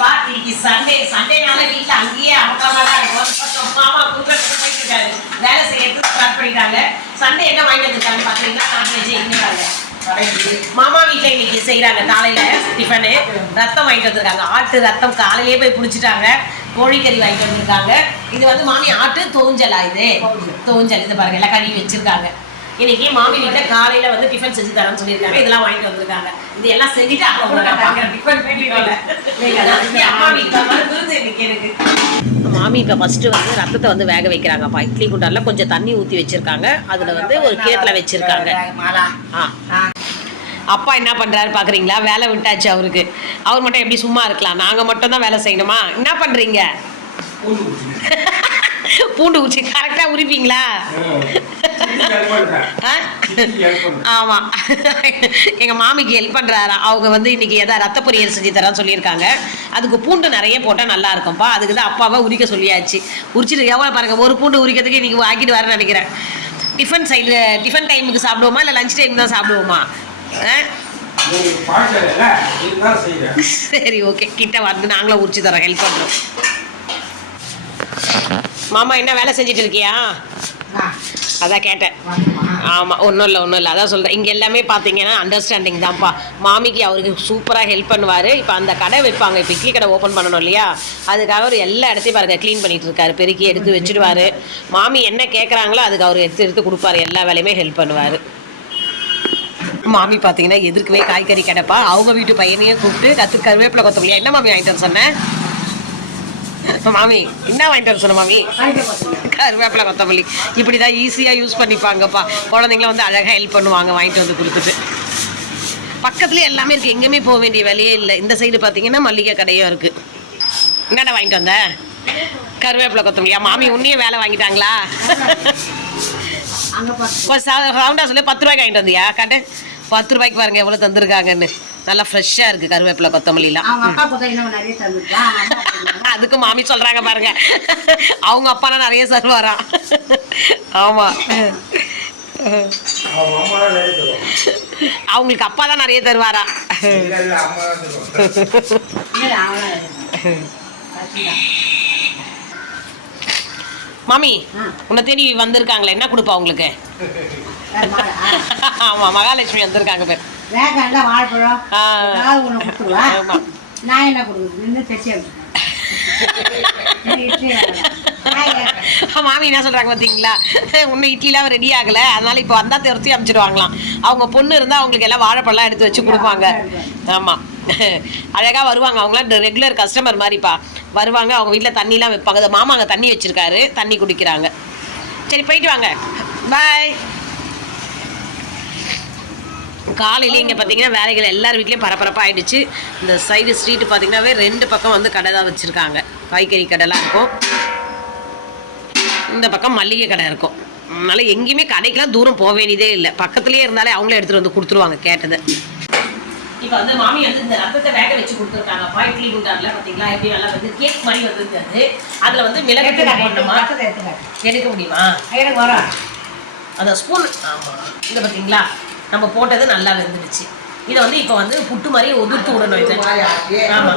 இல்லப்பா இன்னைக்கு சண்டேனால வீட்டில் அங்கேயே அவங்களாமா தான் இருக்கும். மாமா கூப்பிட்டு போயிட்டு இருக்காரு, வேலை செய்யறதுக்கு ஸ்டார்ட் பண்ணிட்டாங்க. சண்டே என்ன வாங்கிட்டு வந்துருக்காங்க பார்த்தீங்கன்னா நான்வெஜ் இன்னைக்காங்க. மாமா வீட்டில் இன்னைக்கு செய்கிறாங்க காலையில் டிஃபனு. ரத்தம் வாங்கிட்டு வந்துருக்காங்க, ஆட்டு ரத்தம் காலையிலே போய் பிடிச்சிட்டாங்க. கோழிக்கறி வாங்கிட்டு வந்திருக்காங்க. இது வந்து மாமி ஆட்டு தோஞ்சலா, இது தோஞ்சல். இது பாருங்க எல்லாம் கழுவி வச்சிருக்காங்க. இன்னைக்கு மாமி வீட்டில் காலையில் வந்து டிஃபன் செஞ்சு தரேன்னு சொல்லியிருக்காங்க. இதெல்லாம் வாங்கிட்டு வந்திருக்காங்க. இது எல்லாம் செஞ்சுட்டு அம்மா வீட்டில் இன்னைக்கு எனக்கு மாமி இப்போ ஃபஸ்ட்டு வந்து ரத்தத்தை வந்து வேக வைக்கிறாங்கப்பா. இட்லி குண்டாரில் கொஞ்சம் தண்ணி ஊற்றி வச்சுருக்காங்க. அதில் வந்து ஒரு கேத்தில் வச்சுருக்காங்க. அப்பா என்ன பண்ணுறாரு பார்க்குறீங்களா? வேலை விட்டாச்சு அவருக்கு. அவர் மட்டும் எப்படி சும்மா இருக்கலாம்? நாங்கள் மட்டும் தான் வேலை செய்யணுமா? என்ன பண்ணுறீங்க? பூண்டு ஊச்சி கரெக்டாக உரிப்பீங்களா? ஆமாம், எங்கள் மாமிக்கு ஹெல்ப் பண்ணுறாரா. அவங்க வந்து இன்றைக்கி எதாவது ரத்த பொரியல் செஞ்சு தரான்னு சொல்லியிருக்காங்க. அதுக்கு பூண்டு நிறைய போட்டால் நல்லா இருக்கும்ப்பா. அதுக்கு தான் அப்பாவை உரிக்க சொல்லியாச்சு. உரிச்சிட்டு எவ்வளோ பாருங்கள், ஒரு பூண்டு உரிக்கிறதுக்கு இன்றைக்கி ஆக்கிட்டு வரேன்னு நினைக்கிறேன். டிஃபன் டைமுக்கு சாப்பிடுவோமா இல்லை லஞ்ச் டைம் தான் சாப்பிடுவோமா? சரி, ஓகே, கிட்ட வந்து நாங்களும் உரிச்சு தரோம், ஹெல்ப் பண்ணுறோம். மாமா என்ன வேலை செஞ்சுட்டு இருக்கியா? அதான் கேட்டேன். ஆமாம், ஒன்றும் இல்லை அதான் சொல்கிறேன். இங்கே எல்லாமே பார்த்தீங்கன்னா அண்டர்ஸ்டாண்டிங் தான்ப்பா. மாமிக்கு அவருக்கு சூப்பராக ஹெல்ப் பண்ணுவார். இப்போ அந்த கடை வைப்பாங்க, இப்போ இட்லி கடை ஓப்பன் பண்ணணும் இல்லையா, அதுக்காக அவர் எல்லா இடத்தையும் பாருங்க க்ளீன் பண்ணிகிட்டு இருக்காரு. பெருக்கி எடுத்து வச்சுடுவார். மாமி என்ன கேட்குறாங்களோ அதுக்கு அவர் எடுத்து கொடுப்பாரு. எல்லா வேலையுமே ஹெல்ப் பண்ணுவார். மாமி பார்த்தீங்கன்னா எதிர்க்கவே காய்கறி கடைப்பா. அவங்க வீட்டு பையனையே கூப்பிட்டு கருவேப்பிலை கொத்தமல்லியா என்ன மாமி வாங்கிட்டு வர சொன்னேன்? மாமி என்ன வாங்கிட்டு வர சொன்ன மாமி? கருவேப்பிலை கொத்தமல்லி. இப்படி தான் ஈஸியாக யூஸ் பண்ணிப்பாங்கப்பா. குழந்தைங்களும் வந்து அழகாக ஹெல்ப் பண்ணுவாங்க வாங்கிட்டு வந்து கொடுத்துட்டு. பக்கத்துலேயே எல்லாமே இருக்குது, எங்கேயுமே போக வேண்டிய வேலையே இல்லை. இந்த சைடு பார்த்தீங்கன்னா மல்லிகை கடையும் இருக்குது. என்னடா வாங்கிட்டு வந்த? கருவேப்பிலை கொத்தமல்லியா? மாமி உன்னையும் வேலை வாங்கிட்டாங்களா? ரவுண்டா சொல்லி 10 ரூபாய்க்கு வாங்கிட்டு வந்தியா? கண்டு 10 ரூபாய்க்கு பாருங்க எவ்வளோ தந்துருக்காங்கன்னு. நல்லா ஃப்ரெஷ்ஷாக இருக்குது கருவேப்பிலை கொத்தமல்லிலாம். அதுக்கு மாமி சொல்கிறாங்க பாருங்க, அவங்க அப்பாலாம் நிறைய தருவாராம். ஆமாம், அவங்களுக்கு அப்பா தான் நிறைய தருவாரா. மாமி உன்னை தேடி வந்திருக்காங்களே, என்ன கொடுப்பா உங்களுக்கு? ஆமாம், மகாலட்சுமி வந்திருக்காங்க பேர். நான் என்ன கொடுக்குறது? மாமி என்ன சொல்றாங்க பார்த்தீங்களா? இன்னும் இட்லிலாம் ரெடி ஆகலை, அதனால இப்போ வந்தால் தெரிச்சு அமைச்சிடுவாங்களாம். அவங்க பொண்ணு இருந்தால் அவங்களுக்கு எல்லாம் வாழைப்பழம் எடுத்து வச்சு கொடுப்பாங்க. ஆமாம், அழகாக வருவாங்க. அவங்களாம் ரெகுலர் கஸ்டமர் மாதிரிப்பா வருவாங்க. அவங்க வீட்டில் தண்ணிலாம் வைப்பாங்க. மாமா அங்கே தண்ணி வச்சுருக்காரு, தண்ணி குடிக்கிறாங்க. சரி, போயிட்டு வாங்க, பாய். காலையில் இங்கே பார்த்தீங்கன்னா வேலைகள் எல்லார் வீட்லேயும் பரபரப்பாக ஆகிடுச்சு. இந்த சைடு ஸ்ட்ரீட்டு பார்த்தீங்கன்னாவே 2 பக்கம் வந்து கடை தான் வச்சுருக்காங்க. காய்கறி கடைலாம் இருக்கும், இந்த பக்கம் மல்லிகை கடை இருக்கும். அதனால் எங்கேயுமே கடைக்கெலாம் தூரம் போக வேண்டியதே இல்லை. பக்கத்துலேயே இருந்தாலே அவங்களே எடுத்துகிட்டு வந்து கொடுத்துருவாங்க கேட்டதை. இப்போ வந்து மாமி வந்து இந்த ரத்தத்தை வேக வச்சு கொடுத்துருக்காங்கப்பா. இட்லி குண்டாரில் பார்த்தீங்களா எப்படி நல்லா வந்து கேக் மாதிரி வந்துருக்காது. அதில் வந்து மிளகு போட்டோமா எடுக்க முடியுமா? எனக்கு வர அந்த ஸ்பூன். ஆமாம், இதை பார்த்தீங்களா நம்ம போட்டது நல்லா வெந்துடுச்சு. இதை வந்து இப்போ வந்து புட்டு மாதிரி உதிர்த்து விடணும். இது ஆமாம்,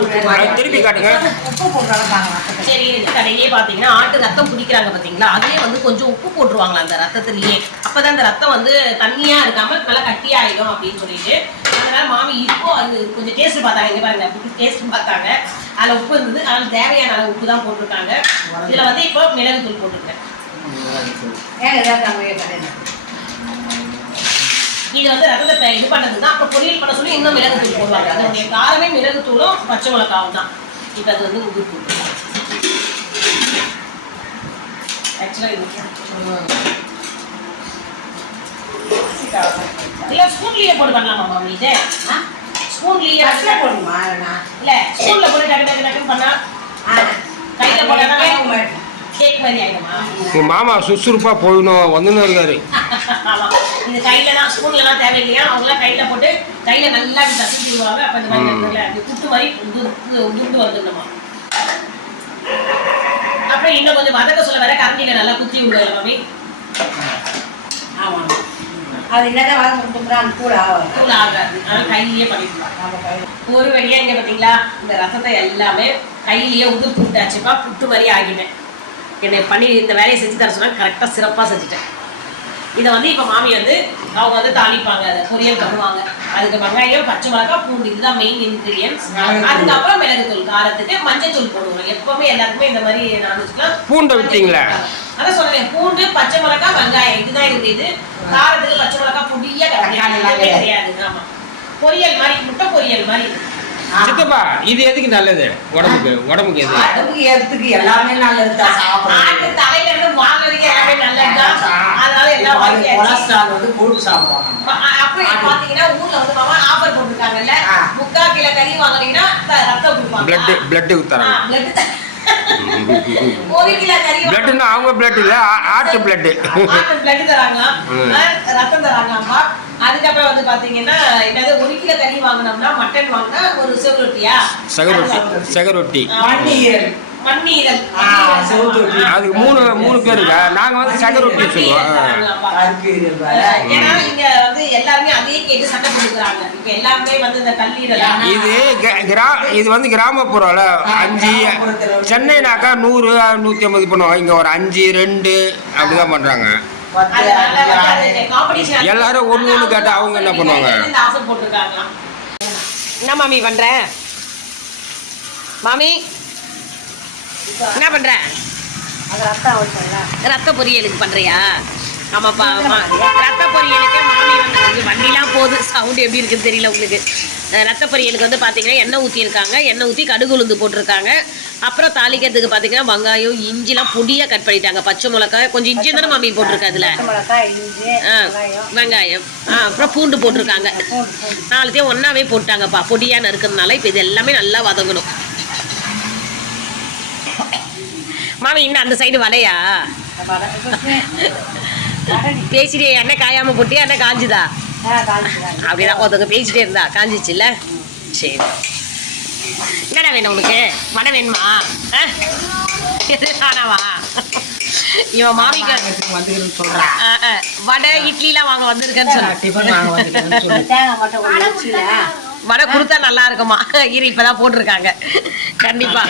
திருப்பி காட்டுங்க. உப்பு போட்டுறாங்க. சரி, கடையிலே பார்த்தீங்கன்னா ஆட்டு ரத்தம் குடிக்கிறாங்க பார்த்தீங்களா, அதுலேயே வந்து கொஞ்சம் உப்பு போட்டுருவாங்களா அந்த ரத்தத்துலேயே. அப்போ தான் அந்த ரத்தம் வந்து தண்ணியாக இருக்காமல் நல்லா கட்டியாகிடும் அப்படின்னு சொல்லிட்டு. அதனால் மாமி இப்போ அது கொஞ்சம் டேஸ்ட் பார்த்தாங்க. இங்கே பாருங்க, டேஸ்ட் பார்த்தாங்க. அதில் உப்பு இருந்தது, அதில் தேவையான அளவு உப்பு தான் போட்டிருக்காங்க. இதில் வந்து இப்போ மிளகு தூள் போட்டிருக்கேன். இது வந்து ரத்தத்தை இது பண்ணுறது தான். அப்புறம் பொரியல் பண்ண சொல்லி இன்னும் மிளகு தூள் போடுவாங்க. அதனுடைய காரமே மிளகு தூளும் பச்சை மிளகாவும் தான். இப்போ அது வந்து உதிர் தூள் ஆக்சுவலாக இல்லை ஸ்பூன்லேயே போட்டு பண்ணலாமா மாமி? இது ஸ்பூன்லேயே போடணுமா? இல்லை, ஸ்பூனில் போட்டு டக்கு டக்குன்னு பண்ணால் கையில் போட்டால் கேக் மாதிரி ஆகிடுமா? மாமா சுறுசுறுப்பாக போயிடும் வந்துன்னு இருக்காரு. ஆமாம், இந்த கையில் தான் ஸ்பூன்லாம் தேவையில்லையா, அவங்களாம் கையில் போட்டு கையில் நல்லா தட்டி விடுவாங்க. அப்போ இந்த மாதிரி புட்டு மாதிரி உதுர்ந்து வந்துடணுமா. அப்புறம் இன்னும் கொஞ்சம் வதக்க சொல்ல வர கரண்டியில் நல்லா குத்தி விடுவாங்க மாமி. ஆமாம், அது என்னதான் வாங்க கொடுத்துருந்தா அந்த கூழ் ஆகும். தூள் ஆகாது. அதனால கையிலேயே பண்ணிக்கலாம். நம்ம கையில ஒரு வழியா இங்க பாத்தீங்களா இந்த ரசத்தை எல்லாமே கையிலேயே உதிர்த்து விட்டாச்சுப்பா. புட்டு மாதிரி ஆகிட்டேன். என்னை பண்ணி இந்த வேலையை செஞ்சு தர சொன்னா கரெக்டா சிறப்பா செஞ்சுட்டேன். இதை வந்து இப்போ மாமி வந்து அவங்க வந்து தாளிப்பாங்க, அதை பொரியல் பண்ணுவாங்க. அதுக்கு வெங்காயம், பச்சை மிளகாய், பூண்டு இதுதான் மெயின் இன்கிரீடியன்ஸ். அதுக்கப்புறம் மிளகுத்தூள், காரத்துக்கு மஞ்சள் தூள் போடுவோம். எப்பவுமே எல்லாருக்குமே இந்த மாதிரி நான்வெஜ்லாம் பூண்டை விட்டீங்களா? அதான் சொன்னேன், பூண்டு, பச்சை மிளகாய், வெங்காயம் இதுதான் இருக்குது. காரத்துக்கு பச்சை மிளகாய் பொடியா கிடையாது. ஆமா, பொரியல் மாதிரி, முட்டை பொரியல் மாதிரி. சித்தப்பா இது எதுக்கு நல்லது உடம்புக்கு? உடம்புக்கு எது? உடம்புக்கு ஏறதுக்கு எல்லாமே நல்லது தான். ஆட்டு தலையில இருந்து வாங்குறதுக்கு எல்லாமே நல்லதுதான். அதனால எல்லாம் கொலஸ்ட்ரால் வந்து போட்டு சாப்பிடுவாங்க. அப்படி பாத்தீங்கன்னா ஊர்ல வந்து மாமா ஆஃபர் போட்டுருக்காங்கல்ல, 3/4 கிலோ கறி வாங்குறீங்கன்னா ரத்தம் கொடுப்பாங்க. பிளட் தராங்க. 1 கிலோ கறி பிளட்னா அவங்க பிளட் இல்ல, ஆட்டு பிளட். ஆட்டு பிளட் தராங்க, ரத்தம் தராங்கப்பா. அதுக்கப்புறம் வந்து பாத்தீங்கன்னா என்னது 1 கிலோ கறி வாங்கினோம்னா மட்டன் வாங்கினா ஒரு செவரொட்டியா, செகரொட்டி, மண்ணீரல், அதுக்கு மூணு பேருங்க. நாங்க வந்து செகரொட்டி சொல்லுவோம். ஏன்னா இங்க வந்து எல்லாருமே அதே கேட்டு சண்டை போட்டுக்கிறாங்க. இப்ப எல்லாருமே வந்து இந்த கல்லீரல் இது வந்து கிராமப்புறம்ல. 5 சென்னைனாக்கா 100 150 பண்ணுவாங்க. இங்க ஒரு 5 2 அப்படிதான் பண்றாங்க. எல்லாரும் ஒண்ணு கேட்டா அவங்க என்ன பண்ணுவாங்க? என்ன மாமி பண்ற? மாமி என்ன பண்ற? ரத்த பொரியலுக்கு பண்றியா? ஆமாப்பா, ஆமா. ரத்த பொரியலுக்கு மாமி வந்து கொஞ்சம் வண்டிலாம் போகுது, சவுண்டு எப்படி இருக்குன்னு தெரியல உங்களுக்கு. ரத்த பொரியலுக்கு வந்து பார்த்தீங்கன்னா எண்ணெய் ஊற்றிருக்காங்க. எண்ணெய் ஊற்றி கடுகு உளுந்து போட்டிருக்காங்க. அப்புறம் தாளிக்கிறதுக்கு பார்த்தீங்கன்னா வெங்காயம், இஞ்சிலாம் பொடியாக கட் பண்ணிட்டாங்க. பச்சை மிளகாய், கொஞ்சம் இஞ்சி தானே மாமி போட்டிருக்கா அதில்? வெங்காயம், அப்புறம் பூண்டு போட்டிருக்காங்க. 4த்தையும் ஒன்றாவே போட்டாங்கப்பா, பொடியாக நறுக்கிறதுனால. இப்போ இது எல்லாமே நல்லா வதங்கணும். மாமி இன்னும் அந்த சைடு வடையா? பேசிட்டே எண்ணெய் காயாம போட்டு எண்ணெய் காஞ்சுதா? அப்படிதான் ஒருத்தவங்க பேசிட்டே இருந்தா காஞ்சிச்சுல்ல. சரி, என்னடா வேணும் உனக்கு? வடை வேணுமா? எது வேணாவா? இவன் மாமிக்கு வடை இட்லிலாம் வாங்க வந்திருக்கேன்னு சொல்ல. வடை கொடுத்தா நல்லா இருக்குமா? இரு, இப்பதான் போட்டிருக்காங்க. கண்டிப்பா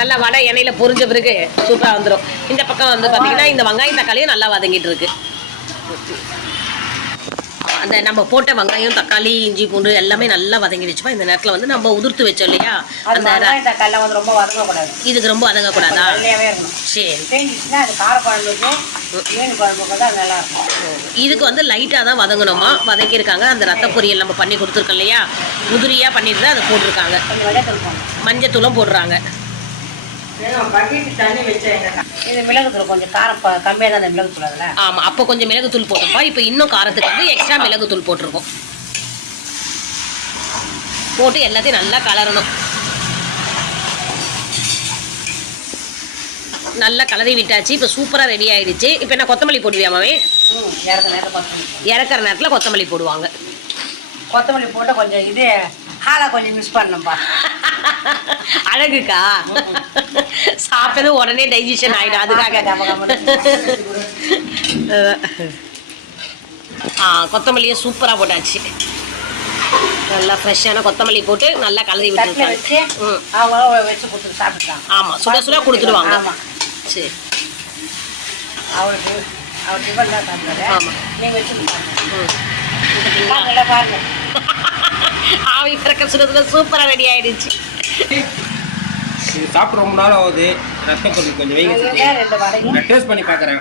நல்லா வடை எண்ணெயில பொரிஞ்ச பிறகு சூப்பரா வந்துடும். இந்த பக்கம் வந்து பாத்தீங்கன்னா இந்த வெங்காயம் தக்காளியும் நல்லா வதங்கிட்டு இருக்கு. அந்த நம்ம போட்ட வெங்காயம், தக்காளி, இஞ்சி, பூண்டு எல்லாமே நல்லா வதங்கிடுச்சுப்பா. இந்த நேரத்தில் வந்து நம்ம உதிர்த்து வச்சோம் இல்லையா, அந்த ரொம்ப வதங்கக்கூடாது. இதுக்கு ரொம்ப வதங்கக்கூடாதா? சரி, இதுக்கு வந்து லைட்டாக தான் வதங்கணுமா. வதக்கியிருக்காங்க. அந்த ரத்த பொரியல் நம்ம பண்ணி கொடுத்துருக்கோம் இல்லையா, உதிரியாக பண்ணிட்டு தான் அதை போட்டிருக்காங்க. மஞ்சத்தூளும் போடுறாங்க. இது மிளகுத்தூள் கொஞ்சம் காரம் கம்மியாக தான் மிளகுத்தூள் அதில். ஆமாம், அப்போ கொஞ்சம் மிளகுத்தூள் போட்டோம்ப்பா. இப்போ இன்னும் காரத்துக்கு வந்து எக்ஸ்ட்ரா மிளகுத்தூள் போட்டிருக்கோம். போட்டு எல்லாத்தையும் நல்லா கலரணும். நல்லா கலரி விட்டாச்சு. இப்போ சூப்பராக ரெடி ஆகிடுச்சு. இப்போ என்ன கொத்தமல்லி போடுவியா மாமே? இறக்குற நேரத்தில் கொத்தமல்லி போடுவாங்க. கொத்தமல்லி போட்டு கொஞ்சம் இது ஹாலா கொஞ்சம் மிஸ் பண்ணப்பா. அழகுக்கா சாப்பிட்டது உடனே டைஜஷன் ஆகிடும். அதுக்காக கொத்தமல்லியை சூப்பராக போட்டாச்சு. நல்லா ஃப்ரெஷ்ஷான கொத்தமல்லி போட்டு நல்லா கலரி விட்டுருக்காங்க. ஆமாம், சுட சுட கொடுத்துடுவாங்க. ஆமாம், சரி. அவருக்கு அவர் டிஃபன் தான் சாப்பிடுவாரு. ஆமாம், நீங்கள் வச்சுருப்பாங்க பாருங்க. ஆவி பிறக்க சுட சூப்பராக ரெடி ஆகிடுச்சு. இது சாப்பிட்டு ரொம்ப நாள் ஆகுது. ரத்த பொரியல் கொஞ்சம் வைங்க, டேஸ்ட் பண்ணி பார்க்குறேன்.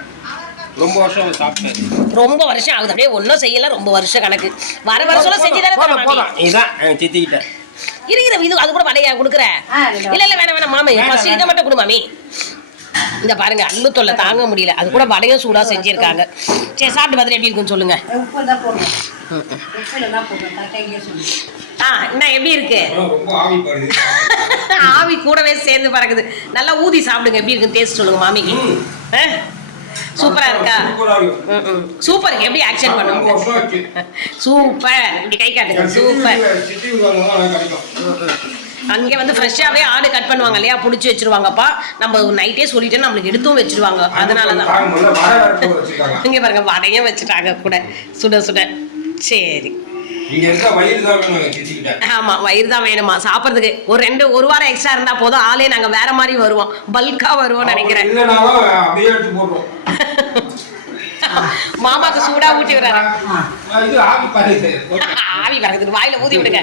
ரொம்ப வருஷம் சாப்பிட்டேன். ரொம்ப வருஷம் ஆகுது. அப்படியே ஒன்றும் செய்யல, ரொம்ப வருஷம் கணக்கு. வர வருஷம் செஞ்சு தானே போதும். இதுதான் சித்திக்கிட்ட இருக்கிற இது. அது கூட வடையா கொடுக்குறேன்? இல்லை இல்லை, வேணாம் மாமி, ஃபர்ஸ்ட் இதை மட்டும் கொடு மாமி. இந்த பாருங்க, அன்பு தொல்லை தாங்க முடியல. அது கூட வடையும் சூடாக செஞ்சுருக்காங்க. சரி, சாப்பிட்டு பார்த்துட்டு எப்படி இருக்குன்னு சொல்லுங்க. என்ன எப்படி இருக்கு? ஆவி கூடவே சேர்ந்து பறக்குது. நல்லா ஊதி சாப்பிடுங்க. எப்படி இருக்குன்னு டேஸ்ட் சொல்லுங்க மாமிக்கு. சூப்பரா இருக்கா? சூப்பர். எப்படி ஆக்ஷன் பண்ணுங்க? சூப்பர். இப்படி கை காட்டுங்க. சூப்பர். அங்கே வந்து ஃப்ரெஷ்ஷாகவே ஆடு கட் பண்ணுவாங்க இல்லையா, பிடிச்சி வச்சிருவாங்கப்பா. நம்ம நைட்டே சொல்லிட்டு நம்மளுக்கு எடுத்தும் வச்சிருவாங்க. அதனால தான் இங்கே பாருங்க வடையும் வச்சுட்டாங்க கூட சுட சுட. சரி ஆமா, வயிறு தான் வேணுமா சாப்பிட்றதுக்கு. ஒரு வாரம் எக்ஸ்ட்ரா இருந்தா போதும், ஆளே நாங்க வேற மாதிரி வருவோம், பல்கா வருவோம் நினைக்கிறேன். மாமாக்கு சூடா ஊட்டி விடுறாரு. ஆவி பறக்குது, வாயில ஊதி விடுங்க.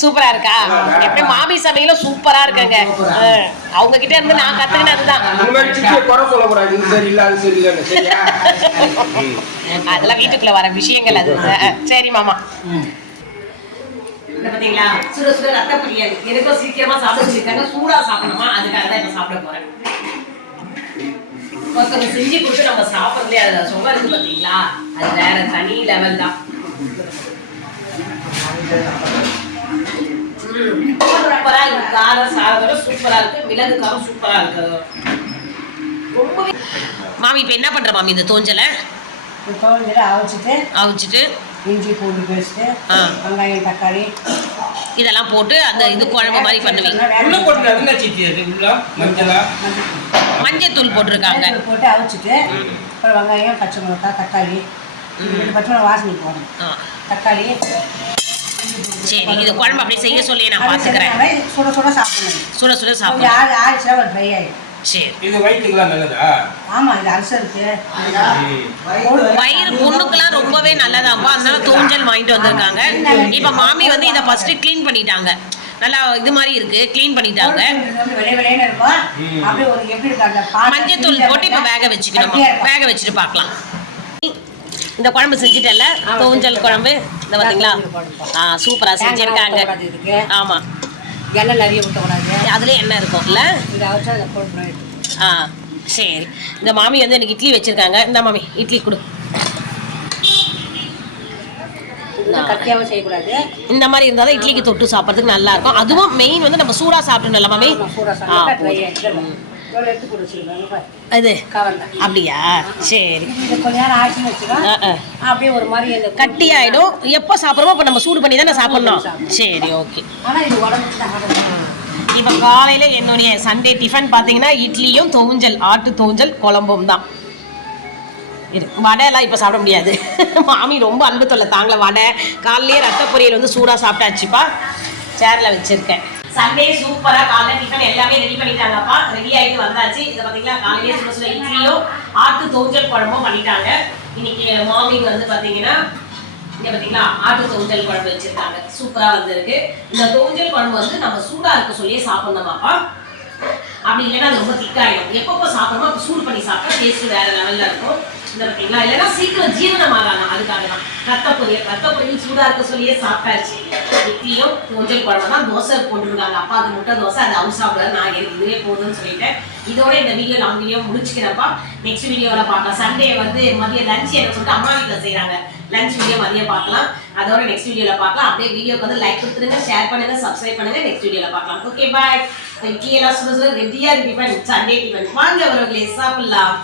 சூப்பரா இருக்கா? எப்படி மாமி சமையலும் சூப்பரா இருக்குங்க. அவங்க கிட்ட இருந்து நான் கத்துக்கினதுதான். அதெல்லாம் வீட்டுக்குள்ள வர விஷயங்கள் அது. சரி மாமா. பாத்தீங்களா சுட சுட ரத்த பொரியல். எனக்கும் சீக்கிரமா சாப்பிட சொல்லிருக்காங்க, சூடா சாப்பிடணுமா, அதுக்காக தான் இப்ப சாப்பிட போறேன். ஒருத்தவங்க செஞ்சு கொடுத்து நம்ம சாப்பிட்றதுலே அதுல சுகம் இருக்கு பாத்தீங்களா, அது வேற தனி லெவல் தான். சூப்பரா இருக்கு, காரம் சாதத்தோட சூப்பரா இருக்கு, மிளகு காரம் சூப்பரா இருக்கு. ரொம்பவே மாமி இப்ப என்ன பண்ற மாமி? இந்த தோஞ்சலை அவிச்சிட்டு இஞ்சி பூண்டு பேஸ்ட், வெங்காயம் தக்காளி இதெல்லாம் போட்டு அந்த இது குழம்பு மாதிரி பண்ணுவீங்க. மஞ்சள் தூள் போட்டிருக்காங்க. போட்டு அவிச்சிட்டு அப்புறம் வெங்காயம், பச்சை மிளகாய், தக்காளி, 2 பச்சை மிளகாய் வாசனை போடணும், தக்காளி. சரி, இது குழம்பு அப்படியே செய்ய சொல்லி நான் பார்த்துக்கிறேன். சுட சுட சாப்பிடணும். சுட சுட சாப்பிடணும். ஆயிடுச்சா ஒரு ட்ரை ஆயிடும். சரி, இது வயிற்றுக்குலாம் நல்லதா? ஆமா, இது அல்சருக்கு வயிறு புண்ணுக்கெல்லாம் ரொம்பவே நல்லதாப்பா. அதனால தோஞ்சல் வாங்கிட்டு வந்திருக்காங்க. இப்ப மாமி வந்து இதை ஃபர்ஸ்ட் க்ளீன் பண்ணிட்டாங்க. நல்லா இது மாதிரி இருக்கு, க்ளீன் பண்ணிட்டாங்க. மஞ்சள் தூள் போட்டு இப்ப வேக வச்சுக்கணும். வேக வச்சுட்டு பார்க்கலாம். இந்த குழம்பு செஞ்சுட்டல, தோஞ்சல் குழம்பு இந்த பாத்தீங்களா, சூப்பரா செஞ்சிருக்காங்க. ஆமா, எண்ணெய் நிறைய ஊற்றக்கூடாது, அதுல எண்ணெய் இருக்கும்ல. சரி, இந்த மாமி வந்து எனக்கு இட்லி வச்சிருக்காங்க. இந்த மாமி இட்லி கொடு. கட்டியாவும் செய்யக்கூடாது, இந்த மாதிரி இருந்தாலும் இட்லிக்கு தொட்டு சாப்பிட்றதுக்கு நல்லா இருக்கும். அதுவும் மெயின் வந்து நம்ம சூடா சாப்பிடணும்ல மாமி. அது அப்படியா? சரி, கொஞ்ச நேரம் ஆச்சுன்னு வச்சுக்கோங்க, அப்படியே ஒரு மாதிரி கட்டி ஆயிடும். எப்போ சாப்பிட்றோமோ அப்போ நம்ம சூடு பண்ணி தானே சாப்பிடணும். சரி, ஓகே. ஆனால் இது உடம்புக்கு இப்போ காலையில் என்னுடைய சண்டே டிஃபன் பார்த்தீங்கன்னா இட்லியும் தோஞ்சல், ஆட்டு தோஞ்சல் குழம்பும் தான் இருக்கு. வடையெல்லாம் இப்போ சாப்பிட முடியாது. மாமி ரொம்ப அன்பு தொல்லை தாங்கள. வடை காலையிலேயே ரத்த பொரியல் வந்து சூடாக சாப்பிட்டாச்சுப்பா. சேரில் வச்சுருக்கேன். சண்டே சூப்பராக காலைல டிஃபன் எல்லாமே ரெடி பண்ணிட்டாங்கப்பா. ரெடி ஆகிட்டு வந்தாச்சு. இதை பார்த்தீங்களா, காலையிலேயே சுட சுட இட்லியும் ஆட்டு தோஞ்சல் குழம்பும் பண்ணிட்டாங்க. இன்னைக்கு மாமி வந்து பார்த்தீங்கன்னா இங்கே பார்த்தீங்களா ஆட்டு தோஞ்சல் குழம்பு வச்சுருக்காங்க. சூப்பராக வந்துருக்கு. இந்த தோஞ்சல் குழம்பு வந்து நம்ம சூடாக இருக்க சொல்லியே சாப்பிட்ணுமாப்பா. அப்படி இல்லைன்னா அது ரொம்ப திக்காயிடும். எப்பப்போ சாப்பிட்றோமோ அப்போ சூடு பண்ணி சாப்பிட்டா டேஸ்ட் வேறு லெவலில் இருக்கும். இந்த பார்த்தீங்களா, இல்லைன்னா சீக்கிரம் ஜீரணம் ஆகலாம். அதுக்காக தான் ரத்த பொரியல் சூடாக இருக்க சொல்லியே சாப்பிட்டாச்சு. இட்லியும் தோஞ்சல் குழம்பு தான். தோசை போட்டுருக்காங்க, அப்பாவுக்கு முட்டை தோசை. அது அவங்க சாப்பிடாது, நான் எனக்கு இதுவே போதும்னு சொல்லிட்டேன். இதோட இந்த வீடியோ லாங் வீடியோ முடிச்சுக்கிறப்பா. நெக்ஸ்ட் வீடியோவில் பார்க்கலாம். சண்டே வந்து மதியம் லஞ்ச் என்ன சொல்லிட்டு அம்மா வீட்டில் செய்கிறாங்க. லஞ்ச் வீடியோ மதியம் பார்க்கலாம். அதோட நெக்ஸ்ட் வீடியோவில் பார்க்கலாம். அப்படியே வீடியோக்கு வந்து லைக் கொடுத்துருங்க, ஷேர் பண்ணுங்க, சப்ஸ்கிரைப் பண்ணுங்க. நெக்ஸ்ட் வீடியோவில் பார்க்கலாம். ஓகே, பாய். இட்லி எல்லாம் சுட சுட ரெடியாக இருக்கு. டிஃபன் சண்டே டிஃபன் வாங்க வரவங்களே சாப்பிடலாம்.